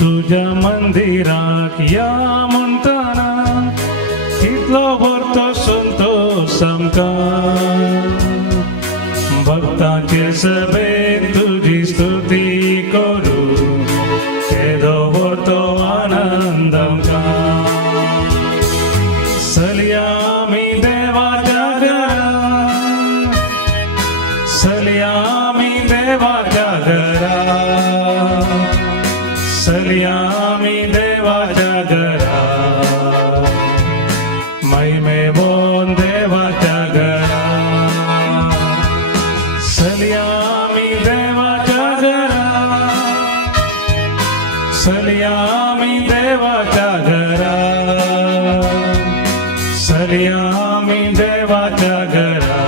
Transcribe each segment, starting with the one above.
तुझ्या मंदिराक या म्हणताना तिथलो भरतो संतोष आमका भक्तांचे सभेत तुझी स्तुती करू केदो भरतो आनंद आमका सलिया आमी देवाच्या घरा सलिया आमी देवाच्या घरा सलिया आमी देवाच्या घरा महिमे बोन देवाच्या घरा सलिया आमी देवाच्या घरा सलिया आमी देवाच्या घरा सलिया आमी देवाच्या घरा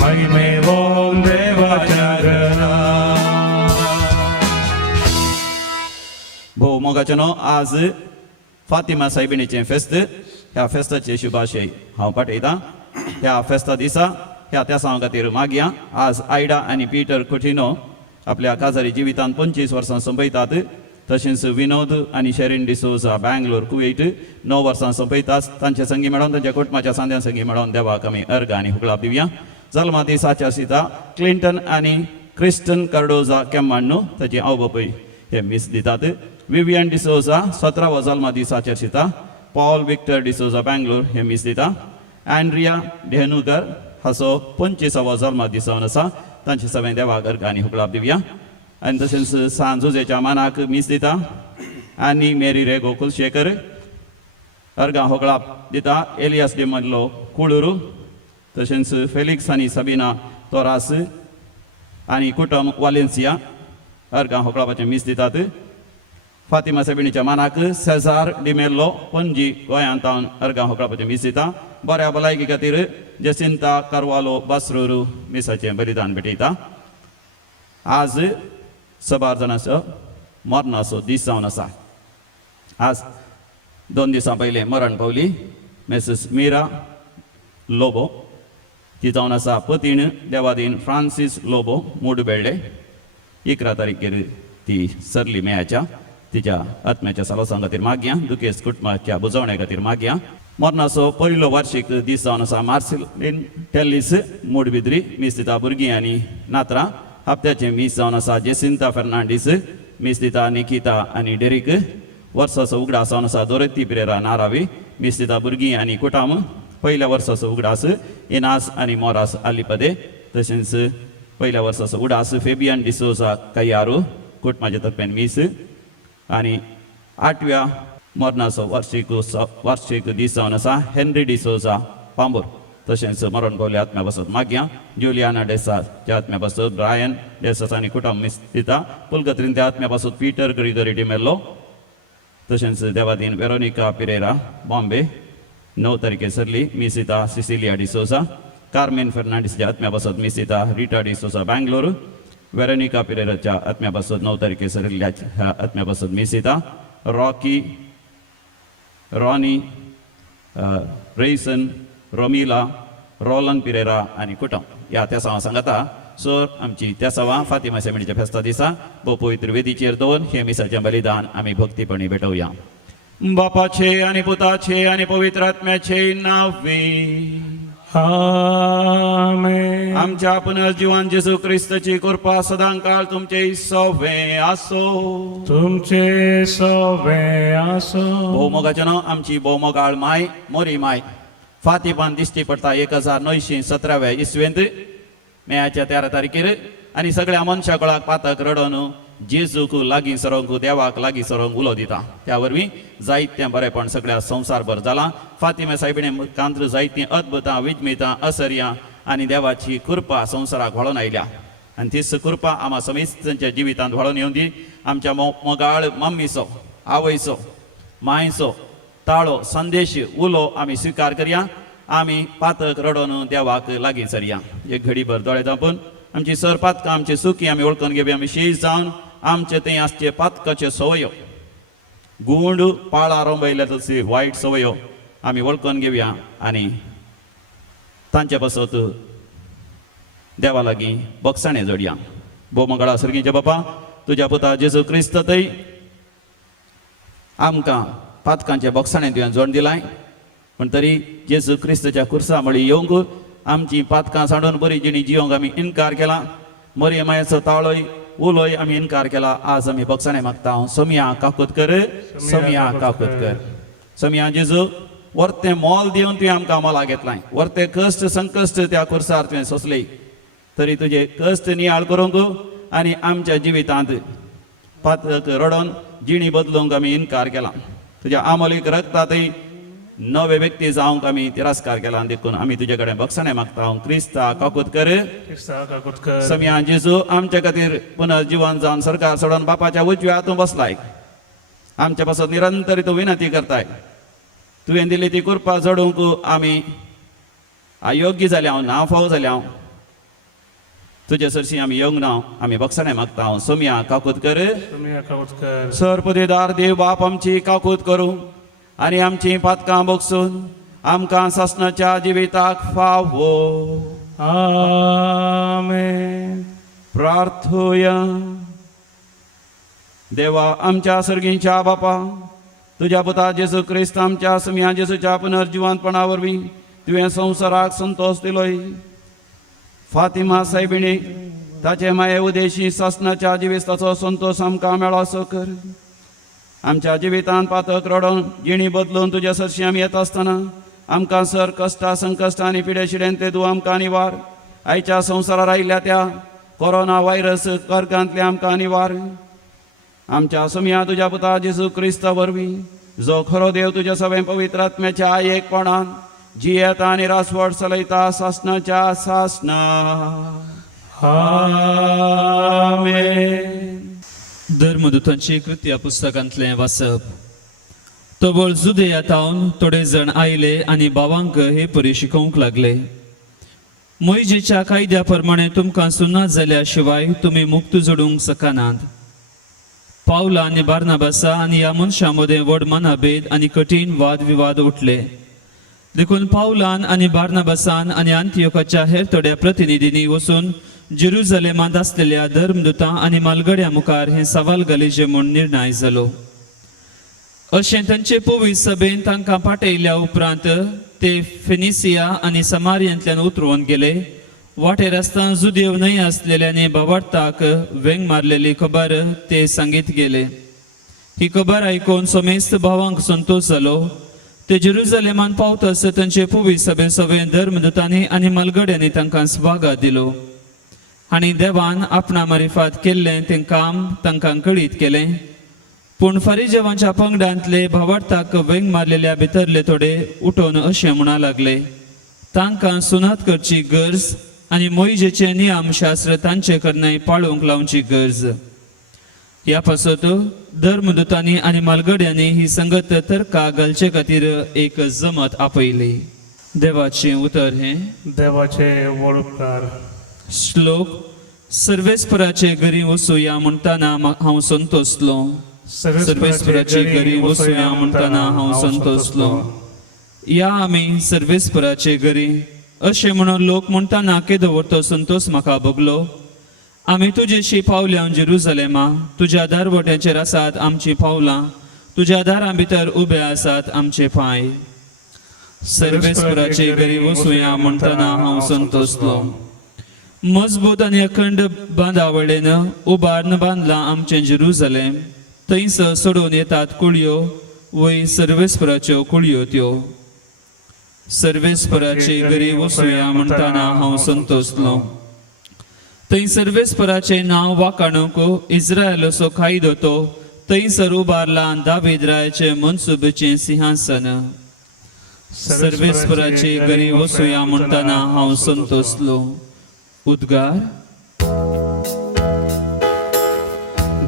महिमे बोन देवाच्या घरा. भोव मोगाचेनो आज फातिमा सायबिणीचें फेस्त. ह्या फेस्ताचे शुभाशय हांव पाठयतां. ह्या फेस्ता दिसा ह्या त्या खातीर मागया. आज आयडा आनी पिटर कुटिनो आपल्या काजारी जिवितांत 25 वर्सां संपयतात. तशेंच विनोद आनी शेरिन डिसोजा बँगलोर कुवेट 9 वर्सां संपयतात. तांचे संगी मेळोन तांच्या कुटुंबाच्या सांद्या संगी मेळोन देवाक आमी अर्घ आनी हुकलाप दिवया. जल्मा दिसाच्या सिता क्लिंटन आनी क्रिस्टन कार्डोजा केम्मान्नू ताची आवय बापूय हे मीस दितात. विवियन डिसोजा 17वा जल्मा दिसाचेर सिता पॉल विक्टर डिसोजा बँगलोर हे मीस दिता. अँड्रिया धेनुकर हाचो 25वा जल्मा दिसावन आसा. तांचे सगळे देवाक अर्घ आनी हुकलाप दिवया. आनी तशेंच सांजुजेच्या मानाक मीस दिता आनी मेरी रेगो कुलशेकर अर्घ हुकलाप दिता. एलियास डिमल्लो कुळूर तशेंच फेलिक्स आनी सबिना तोरास आनी कुटुंब वालेन्सिया अर्घ हुकलापाचें मीस दितात. फातिमा सायबिणीच्या मानाक सेजार डिमेल्लो पणजी गोंयांत अर्घ हुकलापाचें मीस दिता. बऱ्या भलायकी खातीर जसिंता कारवालो बासरूर मिसाचें बलिदान भेटयता. आज 6 जाणांचो मरणाचो दीस जावन आसा. आज 2 दिसां पयलें मरण पावली मिसेस मीरा लोबो. ती जावन आसा पतीण देवादीन फ्रांसीस लोबो मूडबेळ्ळे. 11 तारखेर ती सरली मेयाच्या. तिच्या आत्म्याच्या सालोसां खातीर मागया. दुखेस्त कुटुंबाच्या बुजवणे खातीर मागया. मरणाचो पयलो वार्षिक दीस जावन आसा. मार्सेलिन टेलिस मूडबिद्री मीस दिता भुरगीं आनी नातरां. हप्त्याचें मीस जावन आसा जेसिंता फेर्नांडीस मीस दिता. निकिता आनी डेरिक. वर्साचो उगडास जावन आसा. दोरेती पिरेरा नारावी मीस दिता भुरगीं आनी कुटाम. पयल्या वर्साचो उगडास इनास आनी मोरास आलिपदे. तशेंच पयल्या वर्साचो उगडास फेबियन डिसोजा कयारू कुटुंबाचे तर्फेन मीस. आनी 8व्या मरणाचो वार्षिक दीस जावन आसा हेनरी डिसोजा पांबोर. तशेंच मरण पावले आत्म्या पासत मागया. जुलियाना डेसाच्या आत्म्या पासत ब्रायन डेसास आनी कुटुंब मीस दिता. पुलगत्रीन त्या आत्म्या पासत पीटर ग्रिगोरी डिमेल्लो. तशेंच देवादीन वेरोनिका पिरेरा बॉम्बे 9 तारखेर सरली मीस दिता. सिसिलिया डिसोजा. कार्मेन फेर्नांडीसच्या आत्म्या पासत मीस दिता. रिटा डिसोजा बँगलोर. वेरोनिका पिरेराच्या आत्म्या पासत 9 तारखेर सरल्या आत्म्या पासत मीस दिता. रॉनी रेसन रोमिला रोलन पिरेरा आनी कुटुंब ह्या त्या सांगता. सो आमची त्या सवा फातिमा सायबिणीच्या फेस्ता दिसा भोव पवित्र वेदीचेर दवरून हे मिसाचें बलिदान आमी भक्तीपणी भेटोवया. बापाचे आनी पुताचे आनी पवित्र आत्म्याचे नावे आमेन. आमच्या आपणा जिवान जेजू क्रिस्ताची कृपा सदांकाळ तुमचे सवे आसो. तुमचे सवे आसो. भोवमोगाच्यानो आमची भोवमोगाळ माय मोरी माय फातिमान दिश्टी पडटा 1917व्या इसवेंत मेयाच्या 13 तारखेर. आनी सगळ्या मनशा कुळाक पातक रडोन जेजूक लागीं सरोंक देवाक लागीं सरोंक उलो दिता. त्या वरवीं जायतें बरेपण सगळ्या संवसारभर जालां. फातिमा सायबिणे कांत्र जायतीं अद्भुतां विजमितां असर्यां आनी देवाची कृपा संवसाराक व्हळोन आयल्या. आनी तीच कृपा आम्हा समेस्तांच्या जिवितांत व्हळोन येवन दी. आमच्या मोगाळ मम्मीचो आवयचो मायचो ताळो संदेश उलो आमी स्विकार करया. आमी पातक रडोन देवाक लागीं सरया. एक घडीभर दोळे धांपून आमची सर पातकां आमची सुखी आमी वळखून घेवया. आमी शीज जावन आमचे तें आसचे पातकाच्यो सवयो गुंड पाळा रोंबयले तशी वायट सवयो आमी वळखून घेवया आनी तांचे पासत देवा लागीं बक्षाणें जोडया. भोवमंगळा सर्गीच्या बापा तुज्या पुता जेजू क्रिस्त थंय आमकां पातकांच्या बॉक्सांनी तुवें जोड दिलाय पण तरी जेजू क्रिस्तच्या कुर्सा मळी येवंक आमची पातकां सांडून बरी जिणी जिवंक आमी इन्कार केला मरी मायेचो तावळोय उलोय आमी इन्कार केला आज आमी बॉक्सांनी मागता सोमिया काकूत कर सोमिया काकूत कर सोमिया जेजू वर्तें मोल दिवन तुवें आमकां मोला घेतलाय वर्तें कश्ट संकश्ट त्या कुर्सार तुवें सोंसले तरी तुजे कश्ट नियाळ करूंक आनी आमच्या जिवितांत पातक रडोन जिणी बदलूंक आमी इन्कार केला तुज्या आमोलीक रक्तांतय नवे व्यक्ती जावंक आमी तिरस्कार केला देखून आमी तुजे कडेन बक्षाणे मागता क्रिस्ता काकूत कर क्रिस्ता काकूत कर समिया जेजू आमच्या खातीर पुनर्जीवन जावन सरकार सोडून बापाच्या उजव्या हातून बसलाय आमच्या पासून निरंतर तूं विनंती करताय तुवें दिली ती कृपा जोडूंक आमी अयोग्य जाले हांव नाफाव जाले हांव तुजे सरशी आमी येवंक ना आमी बक्षाणे मागता सोमिया काकूत कर सोमिया काकूत कर सरपदेदार देव बाप आमची काकूत करूं आनी आमची पातकां बगसून आमकां सासणाच्या जिविताक फावो आमेन प्रार्थुया देवा आमच्या सर्गीच्या बापा तुज्या पुता जेजू क्रिस्त आमच्या समिया जेजूच्या पुनर्जिवंतपणा वरवीं तुवें संवसाराक संतोष दिलोय फातिमा सायबिणी ताचे माये उदेशी सासणाच्या जिविताचो संतोष आमकां मेळो असो कर आमच्या जिवितांत पातक रडोन जिणी बदलून तुज्या सरशी आमी येता आसतना आमकां सर कश्टा संकश्ट आनी पिडे शिडेन ते तूं आमकां निवार आयच्या संवसारार आयिल्ल्या त्या कोरोना व्हायरस कर्गांतले आमकां निवार आमच्या समिया तुज्या पुता जेजू क्रिस्ता वरवीं जो खरो देव तुज्या सगळे पवित्र आत्म्याच्या एकपणान जियेता आनी रासवड चलयता सासणाच्या सासना आमेन धर्मदूतांची कृत्या पुस्तकांतलें वाचप तोबळ जुदेयांतावन थोडे जण आयले आनी भावांक हे परी शिकोवंक लागले मोइजेच्या कायद्या प्रमाणे तुमकां सुनात जाल्या शिवाय तुमी मुक्त जोडूंक शकनात पावला आनी बार्नाबासा आनी ह्या मनशां मदें व्हड मनभेद आनी कठीण वाद विवाद उठले देखून पावलान आनी बार्नाबासान आनी अंतियोकाच्या हेर थोड्या प्रतिनिधींनी वचून जेरुसलेमांत आसलेल्या धर्मदूतां आनी मालगड्या मुखार हे सवाल घालीचे म्हूण निर्णय जालो अशें तांचे पवित्र सभेन तांकां पाटयल्या उपरांत ते फिनिसिया आनी समारियांतल्यान उतरवून गेले वाटेर आसतना जुदेव न्हय आसलेल्यानी भावार्थाक वेंग मारलेली खबर ते सांगीत गेले ही खबर आयकून सोमेस्त भावांक संतोष जालो ते जेरुसलेमांत पावतस तांचे पवित्र सभे सगळे धर्मदूतांनी आनी मालगड्यांनी तांकां स्वागत दिलो आनी देवान आपणा मारिफात केल्लें तें काम तांकां कळीत केलें पूण फरिजेवांच्या पंगडांतले भावार्थाक वेंग मारलेल्या भितरले थोडे उठोन अशें म्हणा लागले तांकां सुनात करची गरज आनी मोइजेचे नियम शास्त्र तांचे कडल्यान पाळूंक लावची गरज ह्या पासत धर्मदूतांनी आनी मालगड्यांनी ही संगत तर्का घालचे खातीर एक जमत आपयली देवाचें उतर हे देवाचे वळखकार श्लोक सर्वेस्पराचे घरी वचुया म्हणटाना हांव संतोषलो सर्वेस्पराचे घरी वचुया म्हणटाना हांव संतोषलो या आमी सर्वेस्पराचे घरी अशें म्हणून लोक म्हणटाना केदो व्हरतो संतोष म्हाका भोगलो आमी तुजेशी पावल्या जेरुसलेमा तुज्या दारवट्याचेर आसात आमची पावलां तुज्या दारां भितर उबे आसात आमचे पांय सर्वेस्पराचे घरी वचुया म्हणटाना हांव संतोषलो मजबूत आनी अखंड बांदावळेन उबारन बांदलां आमचें जेरुसलेम थंयस सोडून येतात कुळयो वय सर्वेस्पराच्यो कुळयो त्यो सर्वेस्पराचे घरी वचुया म्हणटाना हांव संतोषलो थंय सर्वेस्पराचे नांव वाखाणूंक इस्रायलाचो कायदो तो थंयसर उबारला दावीद रायाचे मनसुबेचें सिंहासन सर्वेस्पराचे घरी वचुया म्हणटाना हांव संतोषलो उद्गार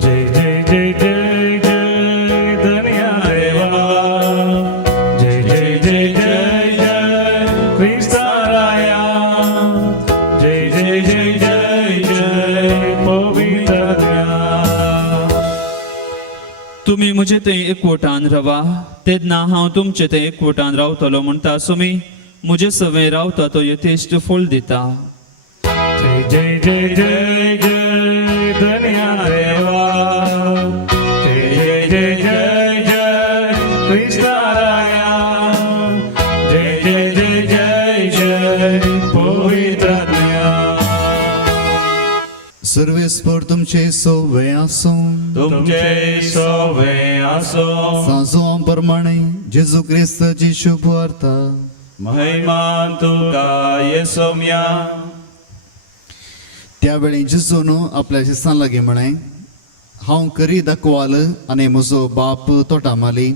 जय जय जय जय जय धन्या देवा जय जय जय जय जय ख्रिस्ता राया जय जय जय जय जय पवित्र तुम्ही मुझे ते एकवटान रवा तेन्ना हांव तुमचे ते एकवटान रावतलो म्हणटा सुमी मुझे सवय रावता तो यथेश्ट फळ दिता जय जय जय जय जय धन्या देवा सर्वेस्पर तुमचे सोवे आसूं तुमचे सोवे आसो सांजो प्रमाणे जेजू क्रिस्ताची शुभ वार्ता महिमान तुका येसोम्या त्यावेळी जेजून आपल्या शिसां लागीं म्हणे हांव करी दाखवाल आनी म्हजो बाप तोटा माली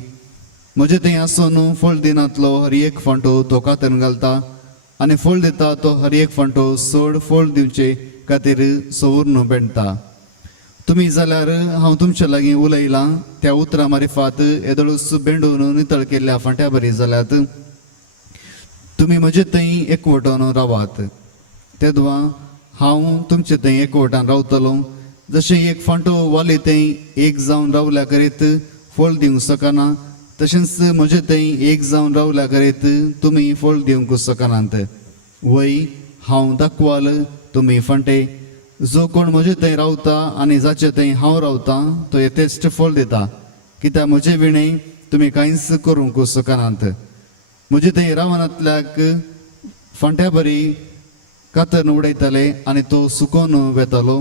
म्हजे थंय आसून फळ दिनांतलो हर एक फांटो तो खात्यान घालता आनी फळ दिता तो हर एक फांटो चड फळ दिवचे खातीर सवरून बेंडता तुमी जाल्यार हांव तुमच्या लागीं उलयलां त्या उतरां मारिफात येदळूच बेंडून नितळ केल्ल्या फांट्या बरी जाल्यात तुमी म्हजे थंय एकवटान रावात तेदवा हांव तुमचे थंय एकवटान रावतलो जशें एक फांटो वाली थंय एक जावन रावल्या करीत फळ दिवंक शकना तशेंच म्हजे थंय एक जावन रावल्या करीत तुमी फळ दिवंक शकनात वय हांव दाखवाल तुमी फांटे जो कोण म्हजे थंय रावता आनी जाचे थंय हांव रावता तो येतेच फळ दिता कित्याक म्हजे विणे तुमी कांयच करूंक शकनात म्हजे थंय रावनातल्याक फांट्या बरी कातन उडयतले आनी तो सुकोवन वेतलो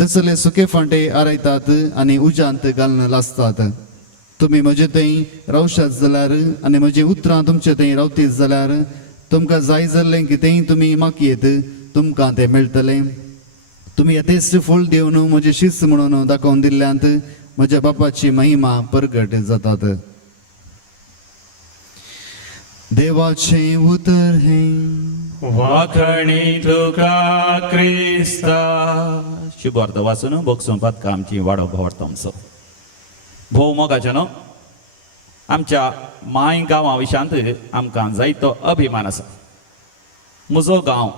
तसले सुके फांटे आरयतात आनी उज्यांत घालून लासतात तुमी म्हजे थंय रावशात जाल्यार आनी म्हजी उतरां तुमचे थंय रावतीत जाल्यार तुमकां जाय जाल्लें कितेंय तुमी मागयेत तुमकां तें मेळटलें तुमी येतेच फळ दिवन म्हजे शिस म्हणून दाखोवन दिल्ल्यांत म्हज्या बापाची महिमा प्रगट जातात देवाचें उतर हें वाखणी तुका क्रिस्ता शुभ अर्थ वाचून बोगसून पदकां आमची वाडोवप आवडटा भोव मोगाचे न्हू आमच्या माय गांवा विशांत आमकां जायतो अभिमान आसा म्हजो गांव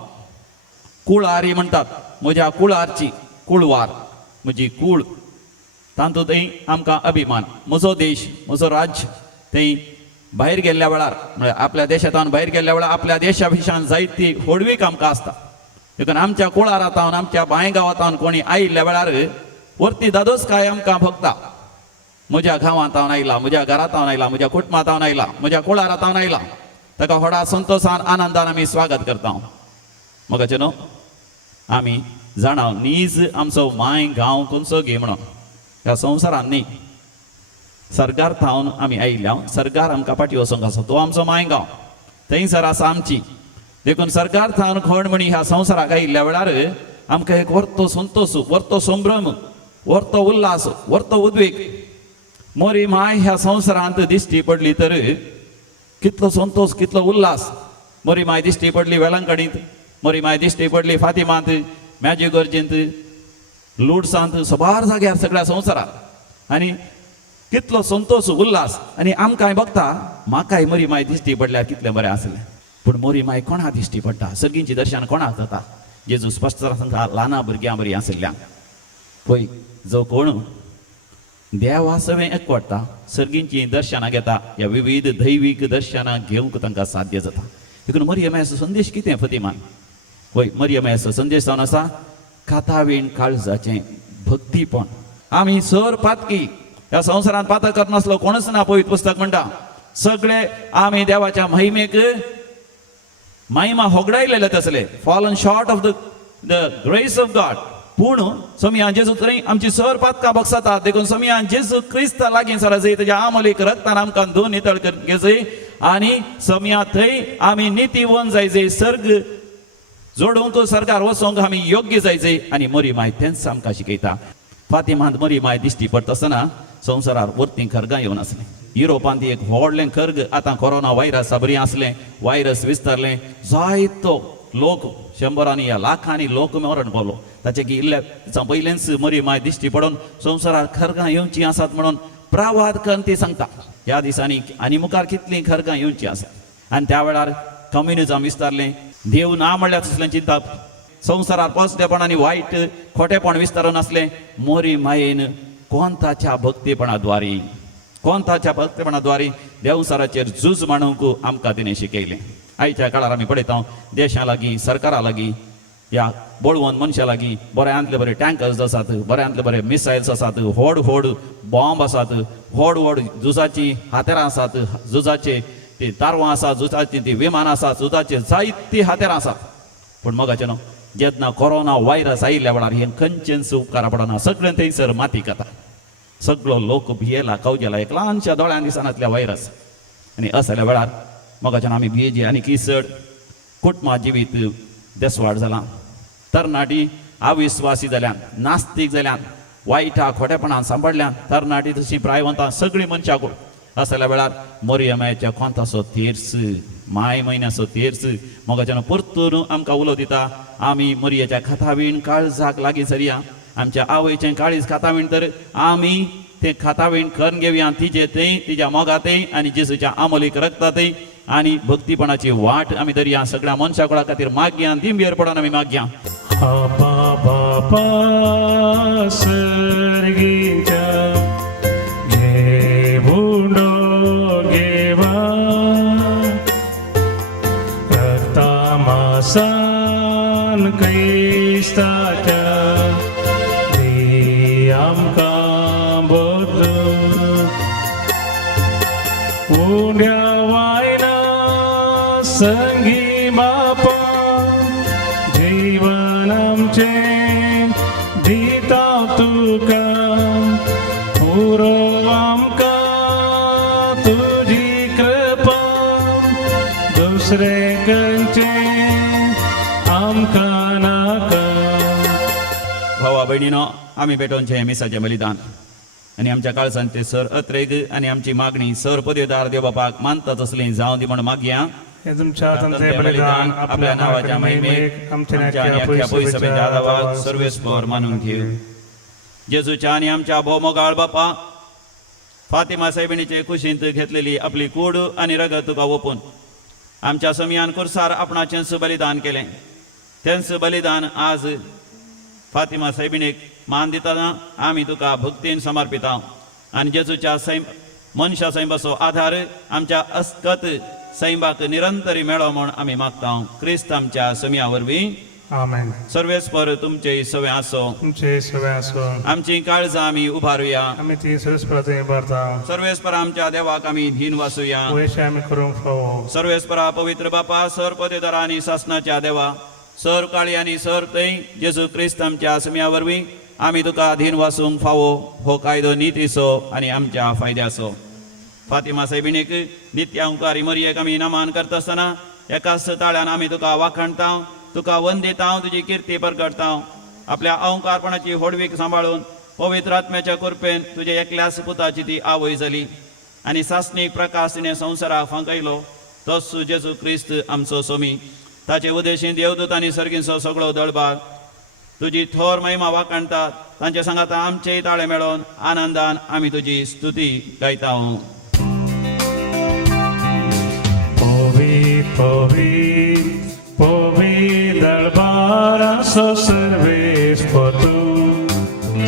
कुळारी म्हणटात म्हज्या कुळारची कुळवार म्हजी कूळ तातूंतय आमकां अभिमान म्हजो देश म्हजो राज्य थंय भायर गेल्ल्या वेळार म्हळ्यार आपल्या देशांतल्यान भायर गेल्ल्या वेळार आपल्या देशा विशान जायती होडवीक आमकां आसता देखून आमच्या कुळारांतावन आमच्या बांय गांवांतावन कोणी आयिल्ल्या वेळार वर्ती दादोसकाय आमकां भोगता म्हज्या गांवांतावन आयला म्हज्या घरांतावन आयला म्हज्या कुटुंबांतावन आयला म्हज्या कुळारांतावन आयला ताका व्हडा संतोशान आनंदान आमी स्वागत करता मोगाचें न्हू आमी जाणाव नीज आमचो माय गांव खंयचो घे म्हणून ह्या संवसारान न्ही सरकार थावन आमी आयिल्ल्या सरकार आमकां फाटी वचोंक आसा तो आमचो माय गांव थंयसर आसा आमची देखून सरकार थावन खण म्हणी ह्या संवसाराक आयिल्ल्या वेळार आमकां एक वर्तो संतोश वर्तो संभ्रम वर्तो उल्हास वर्तो उद्वेग मोरी माय ह्या संवसारांत दिश्टी पडली तर कितलो संतोष कितलो उल्हास मोरी माय दिश्टी पडली वेलंकणींत मोरी माय दिश्टी पडली फातिमांत मॅजिगोर्जींत लुडसांत सबार जाग्यार सगळ्या संवसारांत आनी कितलो संतोष उल्हास आनी आमकांय बघता म्हाकाय मोरी माय दिश्टी पडल्यार कितलें बरें आसलें पूण मोरी माय कोणाक दिश्टी पडटा सर्गींची दर्शन कोणाक जाता जेजू स्पश्ट सांगता ल्हाना भुरग्यां बरी आसल्यां पळय जो कोण देवा सवें एकवटता सर्गींची दर्शनां घेता ह्या विविध दैवीक दर्शनां घेवंक तांकां साध्य जाता देखून मरियमाचो संदेश कितें फतिमान वय मरियमाचो संदेश जावन आसा कातावीण काळजाचें भक्तीपण आमी सर पातकी ह्या संवसारांत पातक करनासलो कोणूच ना पवित्र पुस्तक म्हणटा सगळे आमी देवाच्या महिमेक महिमा होगडायलेले तसले fallen short of the grace of God पूण समियान जेजू थंय आमची सर पातकां बगसतात देखून समियान जेजू क्रिस्त लागीं सर जाय तेज्या आमोलीक रक्तान आमकां धुवन नितळ घेजय आनी समिया थंय आमी नितीवन जायचे सर्ग जोडूंक सरकार वचोंक आमी योग्य जायचे आनी मोरी माय तेंच आमकां शिकयता फातिमांत मोरी माय दिश्टी पडटा आसतना संवसारार वर्ती खरगां येवन आसलें युरोपांत एक व्हडलें खर्ग आतां कोरोना वायरस बरी आसलें वायरस विस्तारलें जायतो लोक शंबरांनी या लाखांनी लोक मरण पावलो ताचे की इल्ल्या पयलेंच मोरी माय दिश्टी पडोन संवसारार खरगां येवची आसात म्हणून प्रवाद करून ती सांगता ह्या दिसांनी आनी मुखार कितलीं खरगां येवची आसात आनी त्या वेळार कम्युनिजम विस्तारलें देव ना म्हणल्यार तसलें चिंता संवसारार पोसडेपण आनी वायट खोटेपण विस्तारून आसलें मोरी मायेन कोंताच्या भक्तीपणाद्वारे देवसाराचेर झूज मांडूंक आमकां तिणें शिकयलें आयच्या काळार आमी पळयता देशा लागीं सरकारा लागीं या बळवंत मनशां लागीं बऱ्यांतले बरे टँकर्स आसात बऱ्यांतले बरे मिसायल्स आसात व्हड व्हड बॉम्ब आसात व्हड व्हड झुजाची हातेरां आसात झुजाचे ती तारवां आसात झुजाची ती विमानां आसात झुजाचे जायतीं हातेरां आसात पूण मोगाचें न्हू जेन्ना कोरोना व्हायरस आयिल्ल्या वेळार हे खंयचेंच उपकार पडना सगळें थंयसर माती खाता सगळो लोक भियेला कवजेला एक ल्हानशा दोळ्यां दिसांतल्या व्हायरस आनी असल्या वेळार मोगाच्यान आमी भियेची आनी की चड कुटुंबा जिवीत देसवाड जालां तरणाटी अविस्वासी जाल्यान नास्तीक जाल्यान वायटा खोटेपणान सांबाळल्यान तरणाटी तशी प्रायवंतां सगळीं मनशां असल्या वेळार मोरयमाच्या कोंताचो तेर्स माय म्हयन्याचो तेर्स मोगाच्यान परतून आमकां उलो दिता आमी मोरयेच्या खातावीण काळजाक लागीं सरया आमच्या आवयचें काळीज खातावीण तर आमी तें खातावीण करून घेवया तिजे तें तिच्या मोगातें आनी जेसूच्या आमोलीक रगतातें आनी भक्तीपणाची वाट आमी धरया सगळ्या मनशां कुळा खातीर मागया दिंबेर पडोन आमी मागया आपा बापा सर्गीच्या घे बुंडो घेवा रक्ता मासान क्रिस्ताच्या दी आमकां बदलू उंड्या वायना संगी बापा जीवन आमचे दिता तुका पुरो आमकां तुजी कृपा दुसरे खंयचे आमकां नाका भावा भयणीनो आमी भेटोवचें मिसाचें बलिदान आनी आमच्या काळजांत ते सर अत्रेग आनी आमची मागणी सर पदवेदार देव बापाक मानता तसलीं जावं दी म्हण मागया हे तुमच्या हातांतले बलिदान आपल्या नावाच्या महिमेक आमच्या आनी अख्ख्या पळय सभेच्या आदाराक सर्वेस्पर मानून घेव जेजूच्या आनी आमच्या भोवमोगाळ बापा फातिमा सायबिणीचे कुशींत घेतलेली आपली कूड आनी रगत तुका ओपून आमच्या समियान कुर्सार आपणाचेंच बलिदान केलें तेंच बलिदान आज फातिमा सायबिणीक मान दितना आमी तुका भक्तीन समर्पिता आनी जेजूच्या मनशा सैमाचो आधार आमच्या अस्कत सैमाक निरंतरी मेळो म्हूण आमी मागता क्रिस्त आमच्या समिया वरवीं आमेन सर्वेस्पर तुमचे सवे आसो तुमचे सवे आसो आमची काळजां आमी उबारुया आमी ती सर्वेस्पराचे भरता सर्वेस्पर आमच्या देवाक आमी धीन वासुया वयशे आमी करूंक फावो सर्वेस्परा पवित्र बापा सर पदेदारा आनी शासनाच्या देवा सर काळी आनी सर थंय जेजू क्रिस्त आमच्या समिया वरवीं आमी तुका धीन वासूंक फावो हो कायदो नितीसो आनी आमच्या फायद्याचो फातिमा सायबिणीक नित्य ओंकारी मरयेक आमी नमान करता आसतना एकाच ताळ्यान आमी तुका वाखणता तुका वंदिता तुजी किर्ती परगटता आपल्या अहंकारपणाची होडवीक सांबाळून पवित्र आत्म्याच्या कृपेन तुजे एकल्याच पुताची ती आवय जाली आनी सासणीक प्रकाश तिणें संवसाराक फंकयलो तोच जेजू क्रिस्त आमचो सोमी ताचे उदेशीं देवदूत आनी सर्गींचो सगळो दळबाग तुजी थोर महिमा वाखणतात तांचे सांगात आमचेय ताळे मेळोन आनंदान आमी तुजी स्तुती गायता Povi darbara so सर्वेश पतू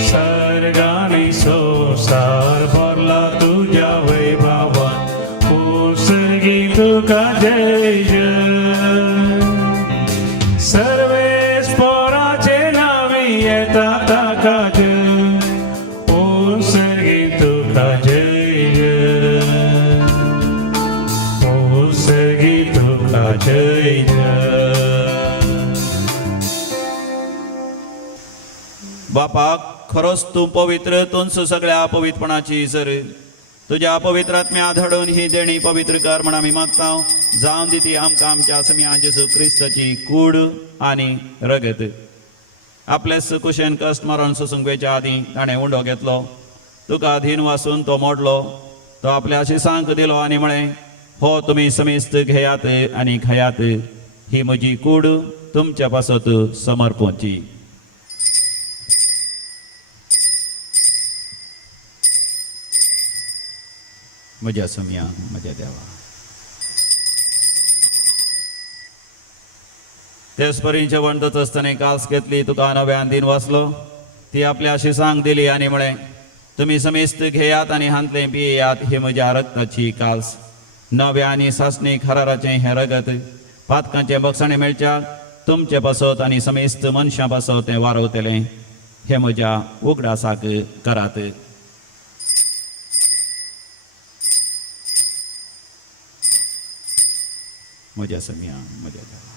सर्गानी सो सार भरला तुझ्या वैभवा उसगी तुका जय जय सर्वेश पोराचे नावी येता ताका जय उसगी तुका जय जय उसगी तुका जय बापा खरोच तूं पवित्र तूंच सगळ्या पवित्रपणाची सर तुज्या पवित्र आत्म्या धडून ही देणी पवित्र कर म्हण आमी मागता जावन दी ती आमकां आमच्या समिया जेजू क्रिस्ताची कूड आनी रगत आपलेच कुशेन कश्ट मारून सुसंगवेच्या आदीं ताणें उंडो घेतलो तुका अधीन वासून तो मोडलो तो आपल्या शिसांक दिलो आनी म्हळें हो तुमी समिस्त घेयात आनी खायात ही म्हजी कूड तुमच्या पासत समर्पोवची म्हज्या समिया म्हज्या देवा तेच परी जेवण जात आसतना कास घेतली तुका नव्यान दिन वाचलो ती आपल्या शिसांक दिली आनी म्हळें तुमी समेस्त घेयात आनी हांतले पियेयात ही म्हज्या रक्ताची काल्स नव्या आनी सासणीक हराराचें हें रगत पातकांचें बक्षणें मेळच्या तुमचे पासत आनी समेस्त मनशां पासत तें वारवतलें हे म्हज्या उगडासाक करात म्हज्या समिया म्हज्या देवा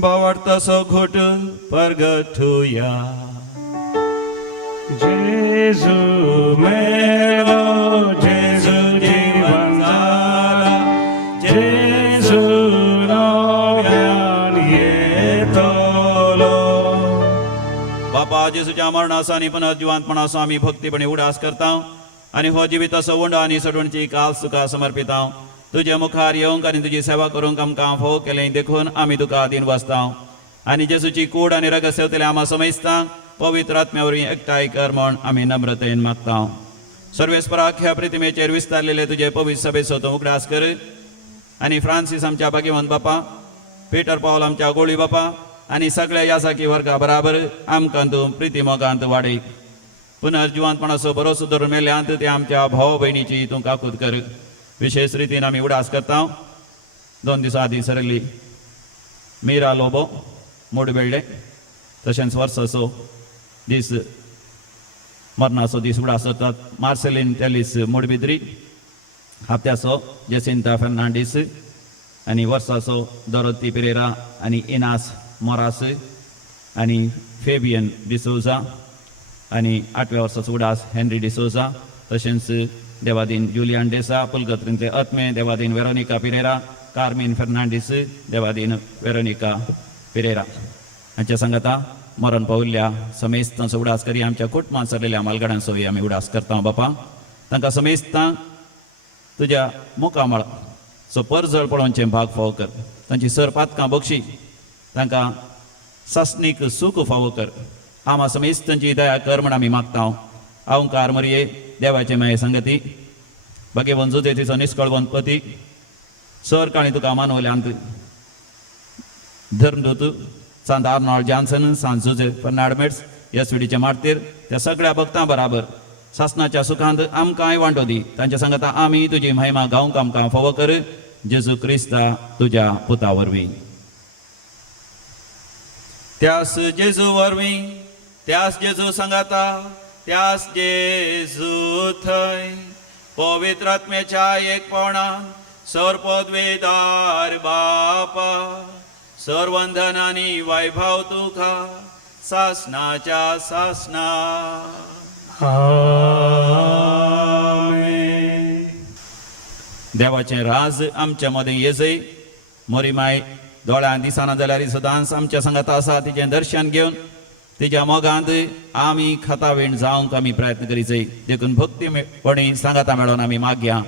बावडतसो घोट परगटुया जेजू मेलो जेजू जीवन झाला जेजू नव्यान येतलो बापा जेजूच्या मरणाचो आनी पुनर्जिवांतपणाचो आमी भक्तीपणे उडास करता आनी हो जिविताचो वंडो आनी सडवणची काल तुका समर्पिता तुझ्या मुखार येवंक आनी तुजी सेवा करूंक आमकां फोव केलें देखून आमी तुका दिन वाचता आनी जेजूची कूड आनी रगत सेवतले आम्हा समजता पवित्र आत्म्या वरवीं एकठांय कर म्हण आमी नम्रतेन मागता सर्वेस्पराक ह्या प्रतिमेचेर विस्तारलेले तुजे पवित्र सभेचो तूं उगडास कर आनी फ्रांसीस आमच्या भाग्यवंत बापा पीटर पॉल आमच्या गोळी बापा आनी सगळ्या यासाकी वर्गा बराबर आमकां तूं प्रिती मोगांत वाडय पुनर्जिवांतपणाचो भरोसो धरून मेल्यांत ते आमच्या भाव भयणीची तूं काकूत कर विशेष रितीन आमी उडास करता 2 दिसां आदीं सरली मीरा लोबो मोड बेळ्ळे तशेंच वर्साचो दीस मरणाचो दीस उडास करतात मार्सेलीन टेलिस मोडबिद्री हप्त्याचो जेसिंता फेर्नांडीस आनी वर्साचो डॉरोथी पेरेरा आनी इनास मोरास आनी फेबियन डिसोजा आनी 8व्या वर्साचो उडास हेनरी डिसोजा तशेंच देवादीन जुलियान डेसा पुलगत्रींतले आत्मे Devadin Veronica Pereira carmine Fernandes Devadin Veronica Pereira हांच्या सांगाता मरण पाविल्ल्या समेस्तांचो उडास करी आमच्या कुटुंबांत सरलेल्या मालगड्यांचो आमी उडास करता बापा तांकां समेस्तां तुज्या मुखामळ सो परजळ पळोवनचें भाग फावो कर तांची सर पातकां बक्षी तांकां सासणीक सूख फावो कर आमा समेस्तांची दया कर म्हण आमी मागता अवंकार मरये देवाचे माये संगती भगेवन जुते तिचो निश्कळवंत पती सर काणी तुका मानवल्यांत धर्मदूत सांत आर्नॉल्ड जॉन्सन सांत जोझेफ फर्नांडमेट्स येसुडीचे मार्तीर त्या सगळ्या भक्तां बराबर शासनाच्या सुखांत आमकांय वांटो दी तांच्या सांगता आमी तुजी महिमा गावंक आमकां फावो कर जेजू क्रिस्ता तुज्या पुता वरवीं त्यास जेजू वरवीं त्यास जेजू सांगाता त्यास जेजू थंय पवित्र आत्म्याच्या एकपणान सर पदवेदार बापा सर्वंधन आनी वैभव तुका सासनाच्या सासना आमेन देवाचें राज आमच्या मदें येजय मोरी माय दोळ्यान दिसना जाल्यार सदांच आमच्या सांगात आसा तिचें दर्शन घेवन तिच्या मोगांत आमी खातावेण जावंक आमी प्रयत्न करीचय देखून भक्तीपणी सांगाता मेळोन आमी मागया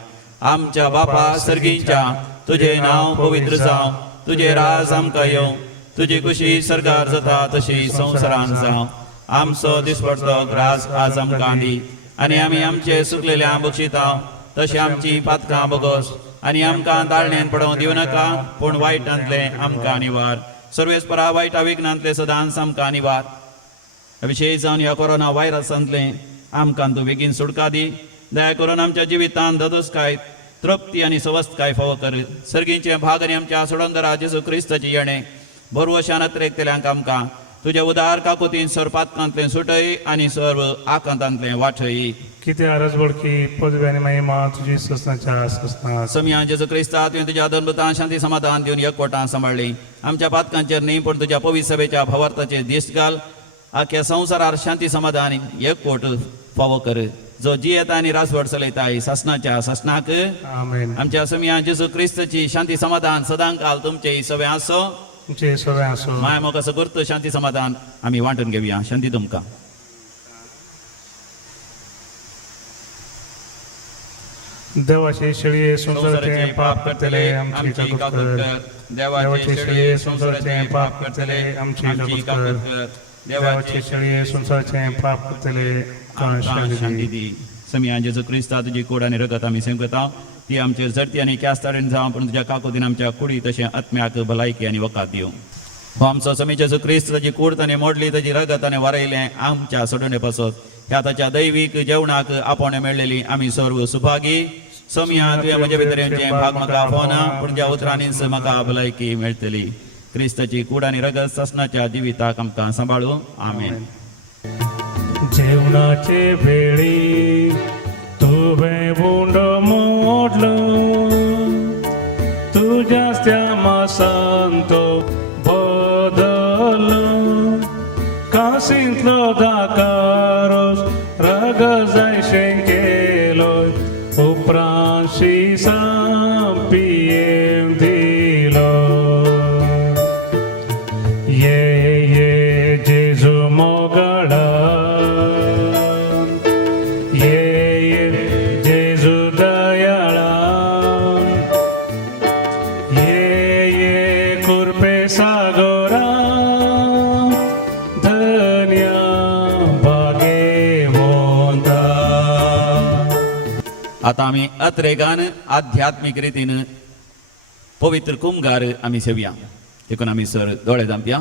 आमच्या बापा सर्गीच्या तुझे नांव पवित्र जावं तुझे राज आमकां येवं तुजी खुशी सरकार जाता तशी संवसारांत जावं आमचो दिसपडटो ग्रास आज आमकां दी आनी आमी आमचे सुकलेल्या बक्षिता तशी आमची पातकां बोगोस आनी आमकां ताळणेन पडोवं दिवं नाका पूण वायटांतले आमकां निवार सर्वेस्परा वायटा विघ्नांतले सदांच आमकां निवार विशेश जावन ह्या कोरोना व्हायरसांतले आमकां तूं बेगीन सुटका दी दया करून आमच्या जिवितांत धदोसकाय तृप्ती आनी स्वस्थकाय फावो कर सर्गीचे भाग आनी आमच्या सोडंगरा जेजू क्रिस्ताची येणे भरवशान अत्रेकतेल्यांक आमकां तुज्या उदार काकुतीन सर्पातकांतले सुटय आनी सर्व आकांतांतले वाठय किती अरज बळकी पदवी आनी महिमा तुजी ससनाच्या ससना समया जेजू क्रिस्ता तुवें तुज्या अदभुतां शांती समाधान दिवन एकवटां सांबाळली आमच्या पातकांचेर न्ही पूण तुज्या पवित्र सभेच्या भवार्थाचे दीस घाल आख्या संवसारार शांती समाधान एकवट फावो कर जो जियेता आनी रासवड चलयताय ससनाच्या ससनाक आमेन आमच्या समया जेजू क्रिस्ताची शांती समाधान सदां काल तुमचे सवे आसो तुमचे सगळे असो माय मोगाचो गुर्त शांती समाधान आमी वांटून घेवया शांती तुमकां देवाचे शेळये संसाराचे पाप करतले आमची काकूत कर देवाचे शेळये संसाराचे पाप करतले आमची काकूत कर देवाचे शेळये संसाराचे पाप करतले शांती दी समया जेजू क्रिस्ता तुजी कूड आनी रगत आमी सेंकता ती आमचेर झडती आनी क्यास्तारेन जावं पूण तुज्या काकुतीन आमच्या कुडी तशें आत्म्याक भलायकी आनी वकात दिवं हो आमचो समी जेजू क्रिस्त ताजी कूड ताणें मोडली ताजी रगत ताणें वारयलें आमच्या सोडून पासत ह्या ताच्या दैवीक जेवणाक आपोवणें मेळलेली आमी सर्व सुभागी समया तुवें म्हजे भितरेंचें भाग म्हाका आपोवना पूण ज्या उतरांनीच म्हाका भलायकी मेळटली क्रिस्ताची कूड आनी रगत ससनाच्या जिविताक आमकां सांबाळूं आमेन जेवणाचे वेळी तुवें बुंड मोडलो तुज्याच त्या मासान तो कासिंतलो दाकारोस रग जायशें केलोय उपरांशी पियेम दिलो ये जेजू मोगळा ये जेजू दयाळा ये कुर्पे सागोरा धन्य भाग्यवंता. आता आम्ही अत्रेगान आध्यात्मिक रीतीन पवित्र कुमगार आम्ही सेवया. देखून आम्ही सर दोळे दामप्या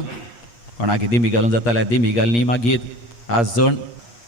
कोणाकी दिमी घालून जाताल्या दिमी घालनी मागीर आज जोण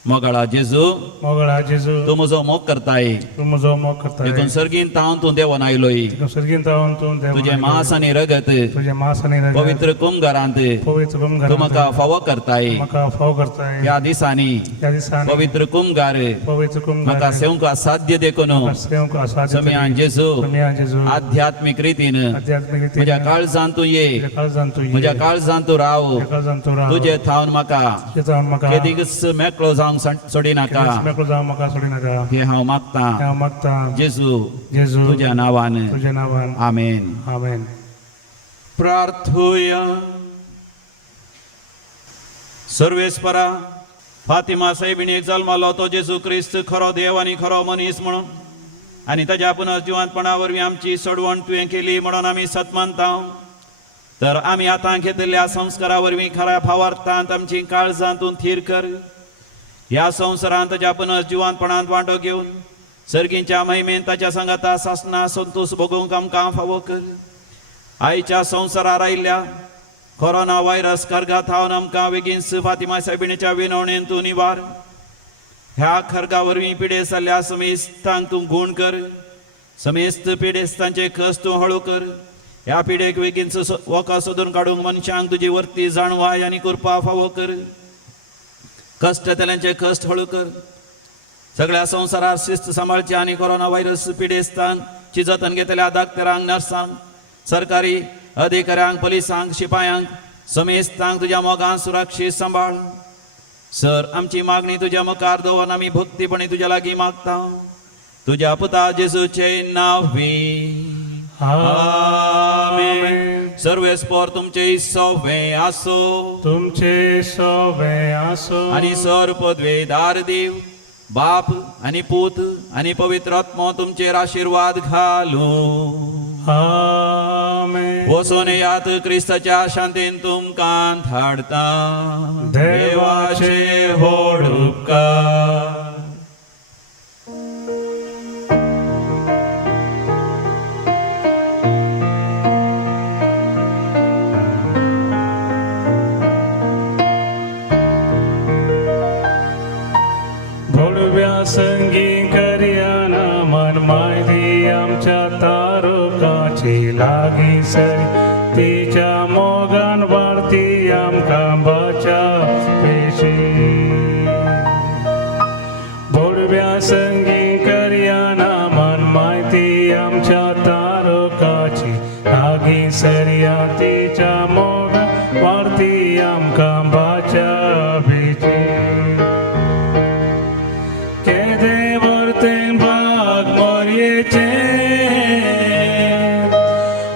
मोगाळा जेजू मोगळा जेजू तू म्हजो मोग करताय. तू म्हजो मोग करता देखून सर्गीन तावन तू देवान आयलोय. सर्गीन तावन तू तुझे मांस आनी रगत तुझे मास आनी रगत पवित्र कुमगारांत पवित्र कुमगार तू म्हाका फावो करताय. म्हाका फाव करताय. ह्या दिसांनी ह्या दिसांनी पवित्र कुमगार पवित्र कुमगार म्हाका सेवंक साध्य देखून सेवंक आसाद समियान जेजू समियान जेजू आध्यात्मिक रीतीन आध्यात्मिक रीतीन म्हज्या काळजांत तू ये. तुझ्या काळजांत तू ये. म्हज्या काळजांत तू राव. तुझ्या काळजांत तू राव. तुझे थावन म्हाका तुझे थावन म्हाका केदीस मेकळो जावंक सोडिनाका. मेकळो जावं म्हाका सोडिनाका. हे हांव मागतां हांव मागतां जेजू जेजू तुझ्या नांवान. तुझ्या नांवान. आमेन. आमेन. प्रार्थूया. सर्वेस्परा फातिमा सायबिणीक जल्मालो तो जेजू क्रिस्त खरो देव आनी खरो मनीस म्हणून आनी ताच्या पुनर्जिवंतपणा वरवीं आमची सडवण तुवें केली म्हणून आमी सत मानता. तर आमी आतां घेतिल्ल्या संस्कारा वरवीं खऱ्या फावार्थांत आमची काळजांतून थीर कर. ह्या संवसारांत ताच्या पुनर्जिवंतपणांत वांटो घेवन सर्गींच्या महिमेन ताच्या संगता सासना संतोष भोगूंक आमकां फावो कर. आयच्या संवसारार आयिल्ल्या कोरोना व्हायरस खरगात थावन आमकां बेगीन फातिमा सायबिणीच्या विनवणेन तूं निवार. ह्या खरगा वरवीं पिडेसल्ल्या समेस्तांक तूं गूण कर. समेस्त पिडेस्तांचे कस तूं हळू कर. ह्या पिडेक बेगीन वोका सोदून काडूंक मनशांक तुजी वर्ती जाणवाय आनी कृपा फावो कर. कश्ट तेल्यांचे कश्ट हळू कर. सगळ्या संवसारात शिस्त सांबाळची आनी कोरोना व्हायरस पिडेस्तांची जतन घेतल्या डाक्टरांक नर्सांक सरकारी अधिकाऱ्यांक पुलिसांक शिपायांक समेस्तांक तुज्या मोगान सुरक्षीत सांबाळ. सर आमची मागणी तुज्या मुखार दवरून आमी भक्तीपणी तुज्या लागीं मागता. तुज्या पुता जेजूचे नांवी. आमेन. सर्वेस्पोर तुमचे सवे आसो. तुमचे सवे आसो. आनी सर पदवेदार देव बाप आनी पूत आनी पवित्र आत्मो तुमचेर आशीर्वाद घालू. आमेन. वचून यात क्रिस्ताच्या शांतीन तुमकां धाडता. देवाचे व्हड उपकार. संगी करियाना मन मायदी आमच्या तारुकाची लागी सरी तिच्या मोगान वारती आमकां बचा पेशी. भोडव्या संगी करियाना मन मायती आमच्या तारुकाची लागी सरी तिच्या मोगान वारती आमकां बचा पेशी.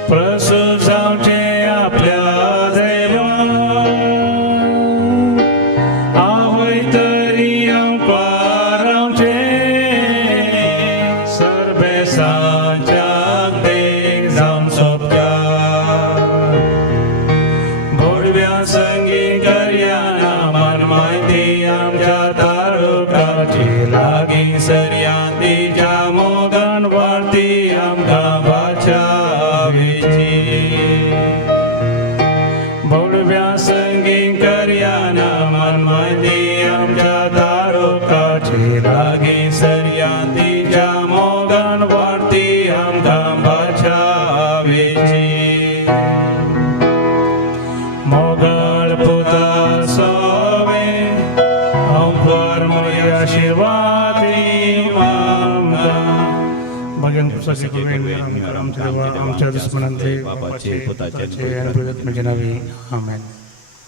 प्रसूत जावचे आपल्या दैवान आवय तरी आमकां रावचे सर्बेसांच्या देख जावन सोबता. भोडव्या संगी करियाना मन मायती आमच्या तारुकाची लागीं सरया तिच्या मोगान वारती आमकां बाचा. भोडव्या संगी करियाना मन मायती आमच्या तारुकाची लागीं सरया तिच्या मोगान वारती आमकां बाचा. मोगाळ पुता सोवे अंबर मोया आशीर्वादी आमकां. भगवान पुरुषाचे आमच्या दुश्मनांचे बापाचे पुताचे आणि पवित्र आत्म्याचे नावे. आमेन.